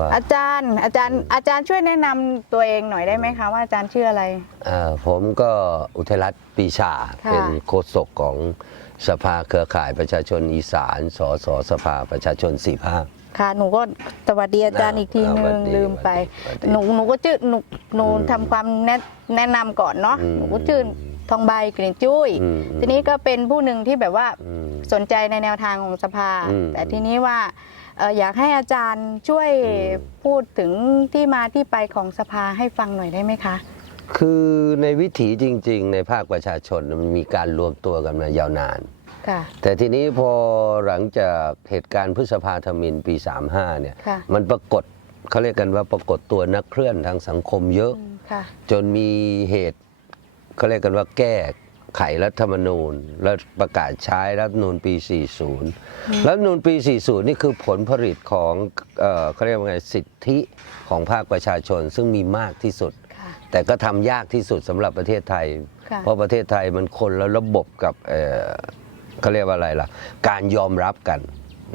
ว่าอาจารย์อาจารย์อาจารย์ช่วยแนะนำตัวเองหน่อยได้ไหมคะว่าอาจารย์ชื่ออะไร เอ่อผมก็อุทัยรัตน์ปีชา ค่ะ เป็นโฆษกของสภาเครือข่ายประชาชนอีสานสสสภาประชาชนสี่ภาค ค่ะหนูก็สวัสดีอาจารย์อ่าอีกทีนึอ่าสวังสดีลืมไป สวัสดีหนูหนูก็ชื่อหนูหนูอืมทำความแนะแนะนำก่อนเนาะอืมหนูก็ชื่อทองใบกลิ่นจุ้ย อืม ทีนี้ก็เป็นผู้หนึ่งที่แบบว่าอืม สนใจในแนวทางของสภา อืมแต่ทีนี้ว่า เอ่ออยากให้อาจารย์ช่วยอืม พูดถึงที่มาที่ไปของสภาให้ฟังหน่อยได้ไหมคะ คือในวิถีจริง ๆ ในภาคประชาชนมันมีการรวมตัวกันมายาวนาน ค่ะ แต่ทีนี้พอหลังจากเหตุการณ์พฤษภาธมินปี 35 เนี่ย ค่ะมันปรากฏเขาเรียกกันว่าปรากฏตัวนักเคลื่อนทางสังคมเยอะ อืมค่ะ จนมีเหตุเขาเรียกกันว่าแก้ ไขรัฐธรรมนูญ และประกาศใช้รัฐธรรมนูญปี 40 รัฐธรรมนูญปี 40 นี่คือผลผลิตของเอ่อเขาเรียกว่าไงสิทธิของภาคประชาชนซึ่งมีมากที่สุด ค่ะแต่ก็ทำยากที่สุดสำหรับประเทศไทย ค่ะ เพราะประเทศไทยมันคนละระบบกับเอ่อเขาเรียกว่าอะไรล่ะ การยอมรับกัน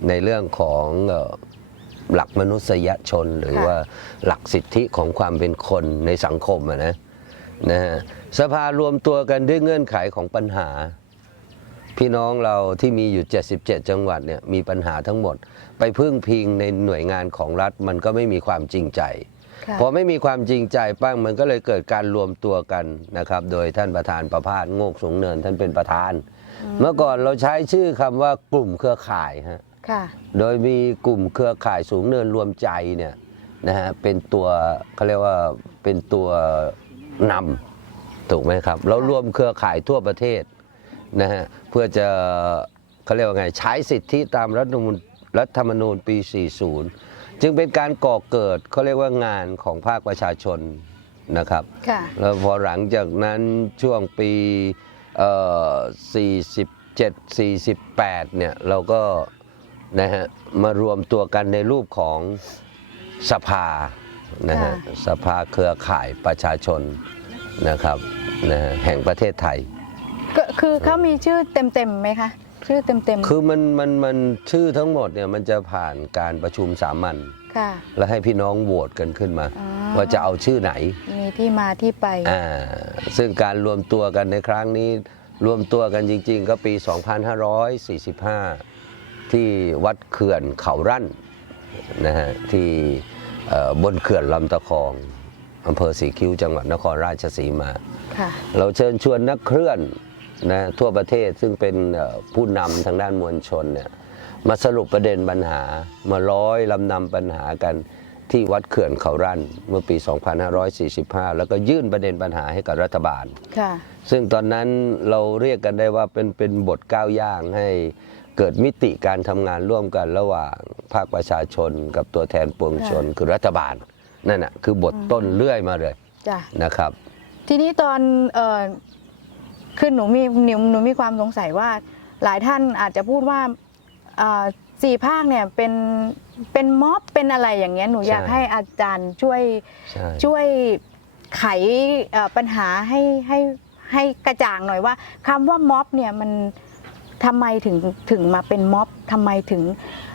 ในเรื่องของเอ่อหลักมนุษยชน หรือค่ะ ว่าหลักสิทธิของความเป็นคนในสังคมอะนะ นะฮะสภารวมตัวกันด้วยเงื่อนไขของปัญหา พี่น้องเราที่มีอยู่ 77 จังหวัดเนี่ยมีปัญหาทั้งหมด ไปพึ่งพิงในหน่วยงานของรัฐมันก็ไม่มีความจริงใจค่ะพอไม่มีความจริงใจปั้งมันก็เลยเกิดการรวมตัวกันนะครับ โดยท่านประธานประพาสโงกสูงเนินท่านเป็นประธาน เมื่อก่อนเราใช้ชื่อคำว่ากลุ่มเครือข่ายฮะค่ะโดยมีกลุ่มเครือข่ายสูงเนินรวมใจเนี่ยนะฮะเป็นตัวเขาเรียกว่าเป็นตัว นำถูกไหมครับเรารวมเครือข่ายทั่วประเทศนะฮะเพื่อจะเขาเรียกว่าไงใช้สิทธิตามรัฐธรรมนูญรัฐธรรมนูญปี 40 จึงเป็นการก่อเกิดเขาเรียกว่างานของภาคประชาชนนะครับค่ะแล้วพอหลังจากนั้นช่วงปีเอ่อ47 48 เนี่ยเราก็นะฮะมารวมตัวกันในรูปของสภา นะฮะค่ะสภาเครือข่ายประชาชนนะครับนะฮะแห่งประเทศไทย ก็คือเขามีชื่อเต็มๆไหมคะชื่อเต็มคือมันมันมันชื่อทั้งหมดเนี่ยมันจะผ่านการประชุมสามัญๆค่ะ แล้วให้พี่น้องโหวตกันขึ้นมาอ๋อว่าจะเอาชื่อไหน มีที่มาที่ไปอ่าซึ่งการรวมตัวกันในครั้งนี้ รวมตัวกันจริง ๆ ก็ปี 2545 ที่วัดเขื่อนเขารั่นนะฮะที่เอ่อ บนเขื่อนลำตะคองอำเภอสีคิ้วจังหวัดนครราชสีมาค่ะเราเชิญชวนนักเคลื่อนนะทั่วประเทศซึ่งเป็นเอ่อผู้นำทางด้านมวลชนเนี่ยมาสรุปประเด็นปัญหามาร้อยลำนำปัญหากันที่วัดเขื่อนเขารั่นเมื่อปี 2545 แล้วก็ยื่นประเด็นปัญหาให้กับรัฐบาลค่ะซึ่งตอนนั้นเราเรียกกันได้ว่าเป็นเป็นบทก้าวย่างให้ เกิดมิติการทำงานร่วมกันระหว่างภาคประชาชนกับตัวแทนปวงชนคือรัฐบาลนั่นน่ะคือบทต้นเรื่อยมาเลยจ้ะนะครับ ทีนี้ตอนเออคือหนูมีหนูหนูมีความสงสัยว่าหลายท่านอาจจะพูดว่าเอ่อสี่ภาคเนี่ยเป็นเป็นม็อบเป็นอะไรอย่างเงี้ยหนูอยากใช่ให้อาจารย์ช่วยใช่ช่วยไขเอ่อปัญหาให้ให้ให้กระจ่างหน่อยว่าคำว่าม็อบเนี่ยมัน ทำไมถึงถึงมาเป็นม็อบทำไมถึง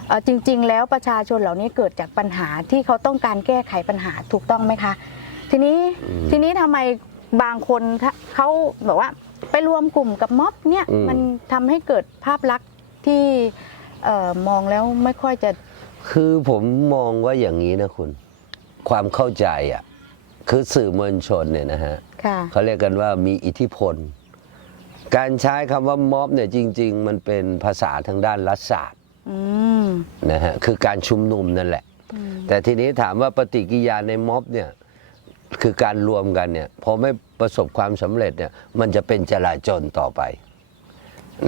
เอ่อจริง ๆ แล้วประชาชนเหล่านี้เกิดจากปัญหาที่เขาต้องการแก้ไขปัญหาถูกต้องไหมคะ ทีนี้อืมทีนี้ทำไมบางคนถ้าเขาแบบว่าไปรวมกลุ่มกับม็อบเนี่ยอืมมันทำให้เกิดภาพลักษณ์ที่เอ่อมองแล้วไม่ค่อยจะ คือผมมองว่าอย่างนี้นะคุณ ความเข้าใจอะคือสื่อมวลชนเนี่ยนะฮะค่ะเขาเรียกกันว่ามีอิทธิพล การใช้คำว่าม็อบเนี่ยจริง ๆ มันเป็นภาษาทางด้านรัฐศาสตร์อืมนะฮะคือการชุมนุมนั่นแหละอืมแต่ทีนี้ถามว่าปฏิกิริยาในม็อบเนี่ยคือการรวมกันเนี่ยพอไม่ประสบความสำเร็จเนี่ยมันจะเป็นจลาจลต่อไป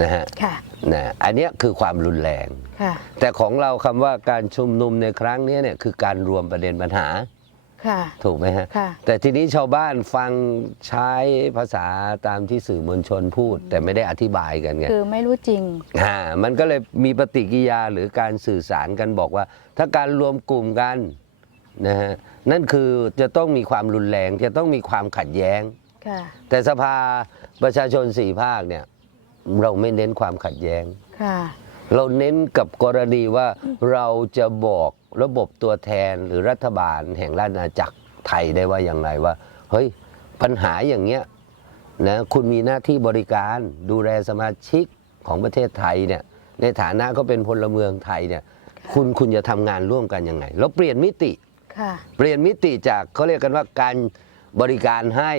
นะฮะค่ะนะอันเนี้ยคือความรุนแรง ค่ะ แต่ของเราคำว่าการชุมนุมในครั้งนี้เนี่ยคือการรวมประเด็นปัญหา ค่ะ ถูกไหมฮะ ค่ะ แต่ทีนี้ชาวบ้านฟังใช้ภาษาตามที่สื่อมวลชนพูด แต่ไม่ได้อธิบายกันไงคือไม่รู้จริง อ่ามันก็เลยมีปฏิกิริยาหรือการสื่อสารกันบอกว่า ถ้าการรวมกลุ่มกันนะฮะนั่นคือจะต้องมีความรุนแรง จะต้องมีความขัดแย้ง ค่ะ แต่สภาประชาชนสี่ภาคเนี่ยเราไม่เน้นความขัดแย้ง ค่ะ เราเน้นกับกรณีว่าเราจะบอก ระบบตัวแทนหรือรัฐบาลแห่งราชอาณาจักรไทยได้ว่าอย่างไรว่าเฮ้ยปัญหาอย่างเงี้ยนะคุณมีหน้าที่บริการดูแลสมาชิกของประเทศไทยเนี่ยในฐานะก็เป็นพลเมืองไทยเนี่ยคุณคุณจะทำงานร่วมกันยังไงแล้วเปลี่ยนมิติค่ะเปลี่ยนมิติจากเขาเรียกกันว่าการบริการให้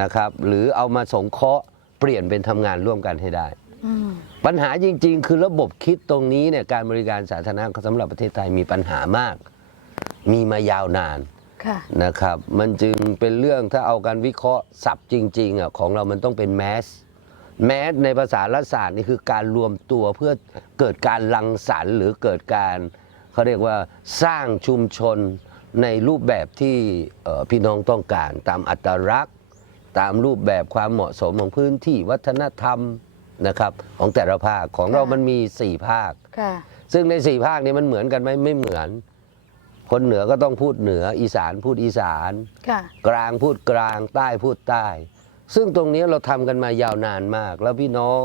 นะครับ หรือเอามาสงเคราะห์เปลี่ยนเป็นทำงานร่วมกันให้ได้อืม ปัญหาจริง ๆ คือระบบคิดตรงนี้เนี่ยการบริการสาธารณะสำหรับประเทศไทยมีปัญหามาก มีมายาวนานค่ะนะครับ มันจึงเป็นเรื่องถ้าเอาการวิเคราะห์ศัพท์จริงๆอะของเรามันต้องเป็นแมสแมสในภาษารัฐศาสตร์นี่คือการรวมตัวเพื่อเกิดการรังสรรค์หรือเกิดการเขาเรียกว่าสร้างชุมชนในรูปแบบที่เอ่อพี่น้องต้องการ ตามอัตลักษณ์ ตามรูปแบบความเหมาะสมของพื้นที่วัฒนธรรม นะครับของแต่ละภาคของเราค่ะมันมี 4 ภาค ค่ะ ซึ่งใน 4 ภาคนี้มันเหมือนกันไหมไม่เหมือน คนเหนือก็ต้องพูดเหนืออีสานพูดอีสาน ค่ะ กลางพูดกลางใต้พูดใต้ ซึ่งตรงนี้เราทำกันมายาวนานมาก แล้วพี่น้อง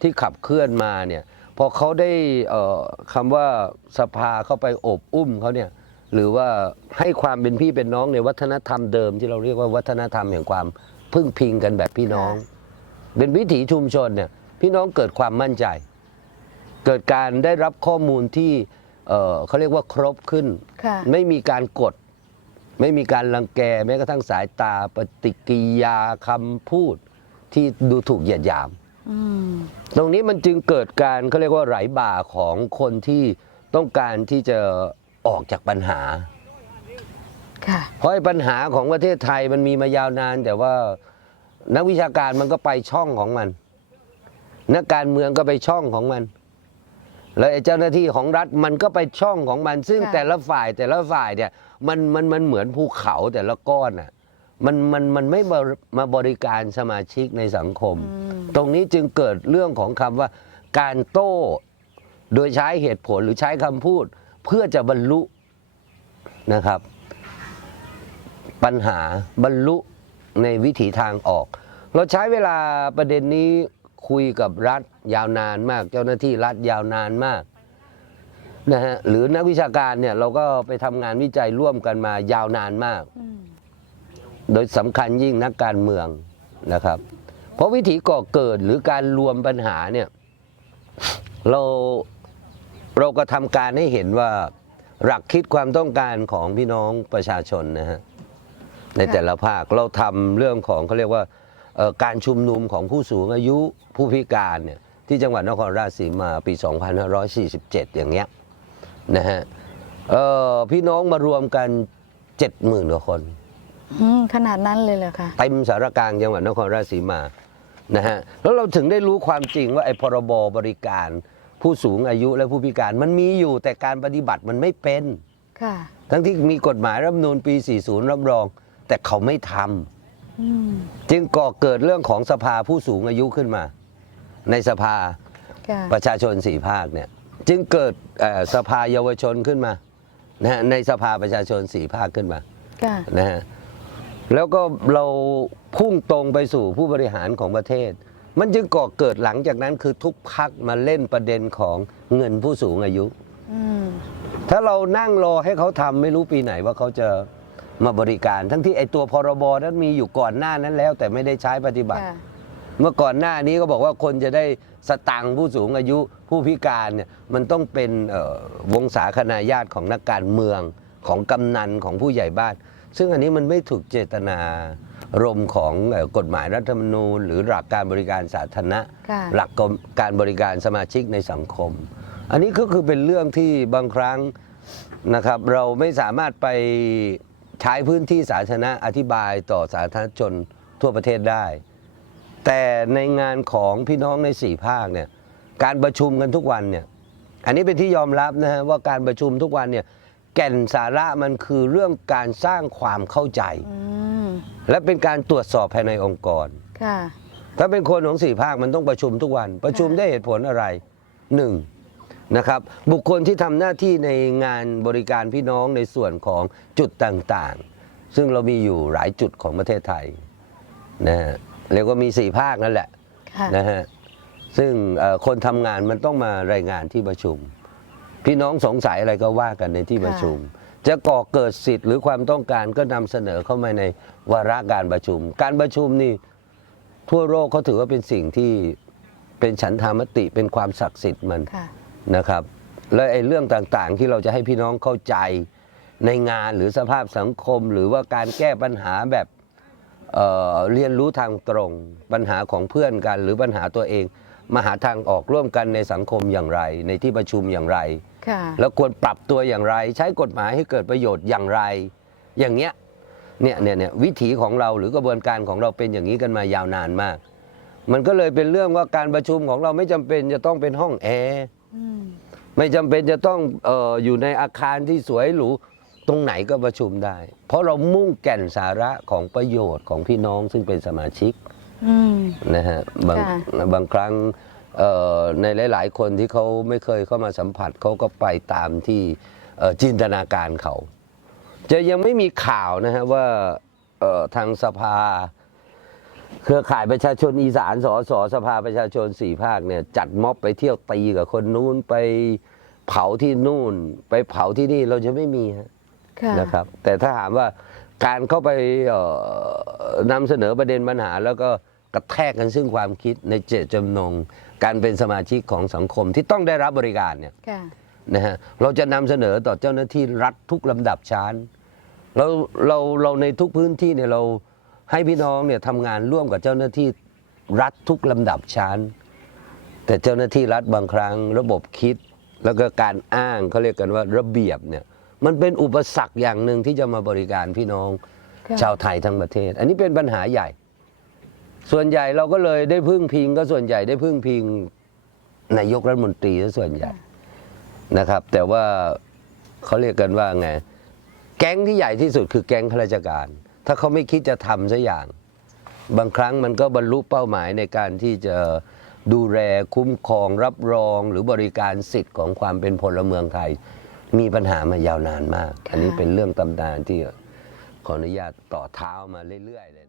ที่ขับเคลื่อนมาเนี่ยพอเขาได้เอ่อคำว่าสภาเข้าไปอบอุ้มเขาเนี่ยหรือว่าให้ความเป็นพี่เป็นน้องในวัฒนธรรมเดิมที่เราเรียกว่าวัฒนธรรมแห่งความพึ่งพิงกันแบบพี่น้อง เป็นวิถีชุมชนเนี่ย พี่น้องเกิดความมั่นใจ เกิดการได้รับข้อมูลที่เอ่อเขาเรียกว่าครบขึ้นค่ะไม่มีการกด ไม่มีการรังแกแม้กระทั่งสายตาปฏิกิริยาคำพูดที่ดูถูกเหยียดหยามอืมตรงนี้มันจึงเกิดการเขาเรียกว่าไหลบ่าของคนที่ต้องการที่จะออกจากปัญหาค่ะเพราะไอ้ปัญหาของประเทศไทยมันมีมายาวนาน แต่ว่านักวิชาการมันก็ไปช่องของมัน นักการเมืองก็ไปช่องของมัน แล้วไอ้เจ้าหน้าที่ของรัฐมันก็ไปช่องของมัน ซึ่งค่ะแต่ละฝ่ายแต่ละฝ่ายเนี่ยมันมันมันเหมือนภูเขาแต่ละก้อนอะมันมันมันไม่มามาบริการสมาชิกในสังคมอืมตรงนี้จึงเกิดเรื่องของคำว่าการโต้ โดยใช้เหตุผลหรือใช้คำพูด เพื่อจะบรรลุนะครับ ปัญหาบรรลุในวิถีทางออก เราใช้เวลาประเด็นนี้ คุยกับรัฐยาวนานมาก เจ้าหน้าที่รัฐยาวนานมากนะฮะหรือนักวิชาการเนี่ยเราก็ไปทำงานวิจัยร่วมกันมายาวนานมาก โดยสำคัญยิ่งนักการเมืองนะครับ เพราะวิธีก่อเกิดหรือการรวมปัญหาเนี่ยเราเราก็ทำการให้เห็นว่าหลักคิดความต้องการของพี่น้องประชาชนนะฮะในแต่ละภาคเราทำเรื่องของเขาเรียกว่า การชุมนุมของผู้สูงอายุผู้พิการเนี่ยที่จังหวัดนครราชสีมาปี 2547 อย่างเงี้ยนะฮะเอ่อพี่น้องมารวมกัน 70,000กว่าคนอืมขนาดนั้นเลยเหรอคะเต็มสารกลางจังหวัดนครราชสีมานะฮะแล้วเราถึงได้รู้ความจริงว่าไอ้พรบบริการผู้สูงอายุและผู้พิการมันมีอยู่แต่การปฏิบัติมันไม่เป็น ค่ะ ทั้งที่มีกฎหมายรัฐธรรมนูญปี 40 รับรอง แต่เขาไม่ทำอืม จึงก่อเกิดเรื่องของสภาผู้สูงอายุขึ้นมา ในสภาค่ะประชาชนสี่ภาคเนี่ยจึงเกิดเอ่อสภาเยาวชนขึ้นมานะฮะในสภาประชาชนสี่ภาคขึ้นมาค่ะนะฮะแล้วก็เราพุ่งตรงไปสู่ผู้บริหารของประเทศ มันจึงก่อเกิดหลังจากนั้นคือทุกพักมาเล่นประเด็นของเงินผู้สูงอายุอืมถ้าเรานั่งรอให้เขาทำไม่รู้ปีไหนว่าเขาจะ มาบริการ ทั้งที่ไอตัวพรบนั้นมีอยู่ก่อนหน้านั้นแล้ว แต่ไม่ได้ใช้ปฏิบัติ ค่ะ เมื่อก่อนหน้านี้ก็บอกว่าคนจะได้สตังค์ผู้สูงอายุผู้พิการเนี่ยมันต้องเป็นเอ่อวงศาคณาญาติของนักการเมืองของกำนันของผู้ใหญ่บ้าน ซึ่งอันนี้มันไม่ถูกเจตนารมณ์ของเอ่อกฎหมายรัฐธรรมนูญ หรือหลักการบริการสาธารณะ ค่ะ หลักการบริการสมาชิกในสังคม อันนี้ก็คือเป็นเรื่องที่บางครั้งนะครับ เราไม่สามารถไป ใช้พื้นที่สาธารณะอธิบายต่อสาธารณชนทั่วประเทศได้ แต่ในงานของพี่น้องในสี่ภาคเนี่ยการประชุมกันทุกวันเนี่ยอันนี้เป็นที่ยอมรับนะฮะว่าการประชุมทุกวันเนี่ยแก่นสาระมันคือเรื่องการสร้างความเข้าใจอืมและเป็นการตรวจสอบภายในองค์กรค่ะถ้าเป็นคนของสี่ภาคมันต้องประชุมทุกวัน ประชุมค่ะได้วยเหตุผลอะไรหนึ่ง นะครับบุคคลที่ทำหน้าที่ในงานบริการพี่น้องในส่วนของจุดต่างๆ ซึ่งเรามีอยู่หลายจุดของประเทศไทยนะฮะเรียกว่ามีสี่ภาคนั่นแหละค่ะนะฮะซึ่งเอ่อคนทำงานมันต้องมารายงานที่ประชุมพพี่น้องสงสัยอะไรก็ว่ากันในที่ประชุม จะก่อเกิดสิทธิ์หรือความต้องการก็นำเสนอเข้ามาในวาระการประชุม การประชุมนี่ทั่วโลกเขาถือว่าเป็นสิ่งที่เป็นฉันทามติเป็นความศักดิ์สิทธิ์มัน ค่ะ นะครับ และไอ้เรื่องต่างๆ ที่เราจะให้พี่น้องเข้าใจในงานหรือสภาพสังคม หรือว่าการแก้ปัญหาแบบเเรียนรู้ทางตรง ปัญหาของเพื่อนกัน หรือปัญหาตัวเอง มาหาทางออกร่วมกันในสังคมอย่างไร ในที่ประชุมอย่างไร แล้วควรปรับตัวอย่างไร ใช้กฎหมายให้เกิดประโยชน์อย่างไร อย่างเงี้ยเนี่ยเนี่ยเนี่ยวิถีของเราหรือกระบวนการของเราเป็นอย่างนี้กันมายาวนานมาก มันก็เลยเป็นเรื่องว่าการประชุมของเราไม่จำเป็นจะต้องเป็นห้องแอร์ ไม่จำเป็นจะต้องเอออยู่ในอาคารที่สวยหรูตรงไหนก็ประชุมได้ เพราะเรามุ่งแก่นสาระของประโยชน์ของพี่น้องซึ่งเป็นสมาชิกอืม นะฮะบางค่ะบางครั้งเอ่อในหลาย ๆ คนที่เขาไม่เคยเข้ามาสัมผัสเขาก็ไปตามที่เอ่อจินตนาการเขา จะยังไม่มีข่าวนะฮะว่าเอ่อทางสภา เครือข่ายประชาชนอีสานสสสภาประชาชนสี่ภาคเนี่ยจัดม็อบไปเที่ยวตีกับคนนู้นไปเผาที่นู่น ไปเผาที่นี่เราจะไม่มีฮะค่ะนะครับ แต่ถ้าถามว่าการเข้าไปเอ่อนำเสนอประเด็นปัญหา แล้วก็กระแทกกันซึ่งความคิดในเจตจำนง การเป็นสมาชิกของสังคมที่ต้องได้รับบริการเนี่ย ค่ะ นะฮะเราจะนำเสนอต่อเจ้าหน้าที่รัฐทุกลำดับชั้นเราเราเราในทุกพื้นที่เนี่ยเรา ให้พี่น้องเนี่ยทำงานร่วมกับเจ้าหน้าที่รัฐทุกลำดับชั้น แต่เจ้าหน้าที่รัฐบางครั้ง ระบบคิด แล้วก็การอ้างเขาเรียกกันว่าระเบียบเนี่ยมันเป็นอุปสรรคอย่างหนึ่งที่จะมาบริการพี่น้องค่ะ ชาวไทยทั้งประเทศ อันนี้เป็นปัญหาใหญ่ ส่วนใหญ่เราก็เลยได้พึ่งพิงก็ส่วนใหญ่ได้พึ่งพิงนายกรัฐมนตรีซะส่วนใหญ่นะครับ แต่ว่าเขาเรียกกันว่าไง แก๊งที่ใหญ่ที่สุดคือแก๊งข้าราชการ ถ้าเขาไม่คิดจะทำสักอย่าง บางครั้งมันก็บรรลุเป้าหมายในการที่จะดูแลคุ้มครองรับรองหรือบริการสิทธิ์ของความเป็นพลเมืองไทย มีปัญหามายาวนานมาก อันนี้เป็นเรื่องตำนานที่ขออนุญาตต่อเท้ามาเรื่อยๆเลย